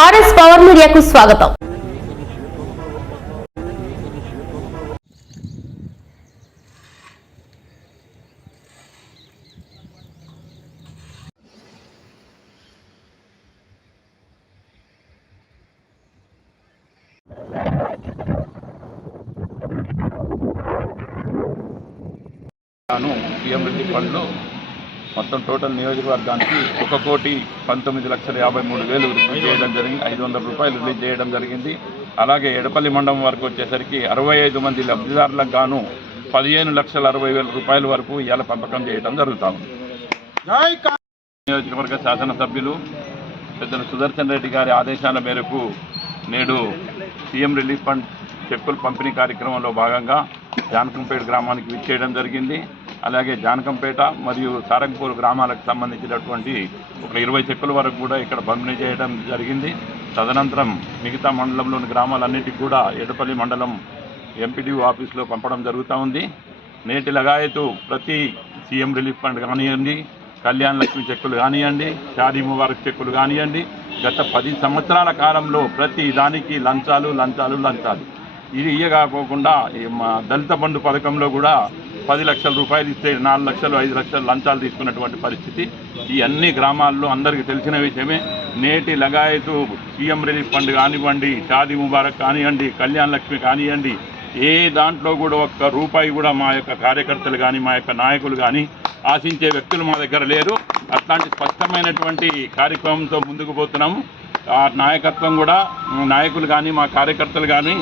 RS power మీడియాకు స్వాగతం. CM relief ఫండ్లో మొత్తం టోటల్ నియోజకవర్గానికి 1,19,53,000 రిలీజ్ చేయడం జరిగింది. 500 రూపాయలు రిలీజ్ చేయడం జరిగింది. అలాగే ఎడపల్లి మండలం వరకు వచ్చేసరికి 65 మంది లబ్ధిదారులకు గాను 15,60,000 రూపాయల వరకు ఇవాళ పంపకం చేయడం జరుగుతూ ఉంది. నియోజకవర్గ శాసనసభ్యులు పెద్దలు సుదర్శన్ రెడ్డి గారి ఆదేశాల మేరకు నేడు సీఎం రిలీఫ్ ఫండ్ చెక్కుల పంపిణీ కార్యక్రమంలో భాగంగా జానకంపేట గ్రామానికి విచ్చేయడం జరిగింది. అలాగే జానకంపేట మరియు సారంగపూర్ గ్రామాలకు సంబంధించినటువంటి ఒక 20 చెక్కుల వరకు కూడా ఇక్కడ పంపిణీ చేయడం జరిగింది. తదనంతరం మిగతా మండలంలోని గ్రామాలన్నింటికి కూడా ఎడపల్లి మండలం ఎంపీడీఓ ఆఫీస్లో పంపడం జరుగుతూ ఉంది. నేటి లగాయతు ప్రతి సీఎం రిలీఫ్ ఫండ్ కానివ్వండి, కళ్యాణ్ లక్ష్మి చెక్కులు కానివ్వండి, షాదీ ముబారక్ చెక్కులు కానివ్వండి, గత 10 సంవత్సరాల కాలంలో ప్రతి దానికి లంచాలు. ఇది ఇయ్యగాకోకుండా దళిత బంధు పథకంలో కూడా 10 లక్షల రూపాయలు ఇస్తే 4 లక్షలు 5 లక్షలు లంచాలు తీసుకున్నటువంటి పరిస్థితి ఈ అన్ని గ్రామాల్లో అందరికీ తెలిసిన విషయమే. నేటి లగాయతు సీఎం రిలీఫ్ ఫండ్ కానివ్వండి, షాదీ ముబారక్ కానివ్వండి, కళ్యాణ్ లక్ష్మి కానివ్వండి, ఏ దాంట్లో కూడా ఒక్క రూపాయి కూడా మా యొక్క కార్యకర్తలు కానీ మా యొక్క నాయకులు కానీ ఆశించే వ్యక్తులు మా దగ్గర లేరు. అట్లాంటి స్పష్టమైనటువంటి కార్యక్రమంతో ముందుకు పోతున్నాము. ఆ నాయకత్వం కూడా నాయకులు కానీ మా కార్యకర్తలు కానీ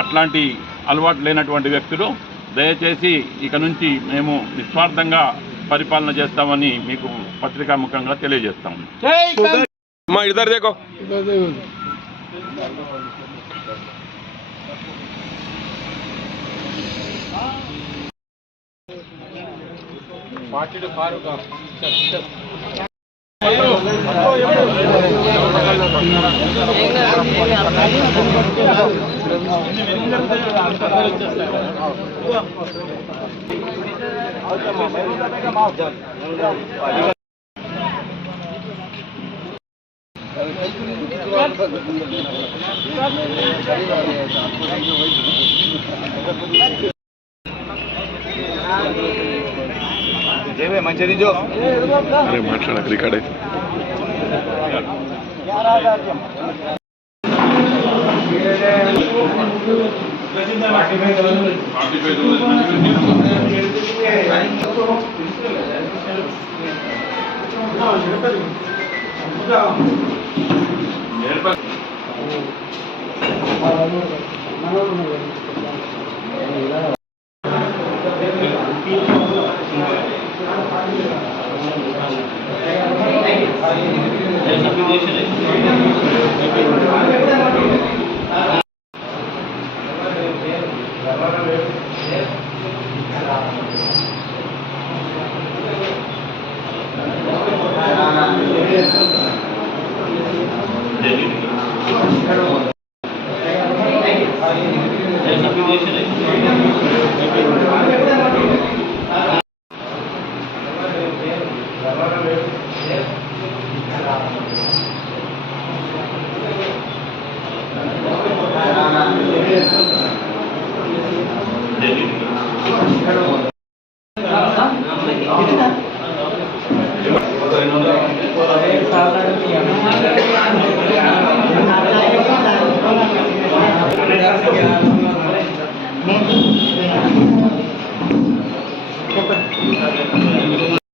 అట్లాంటి అలవాటు లేనటువంటి వ్యక్తులు. దయచేసి ఇక నుంచి మేము నిస్వార్థంగా పరిపాలన చేస్తామని మీకు పత్రికాముఖంగా తెలియజేస్తాము. మంచిది మాట్లాడక రికార్డ్ అయితే Gracias. Gracias.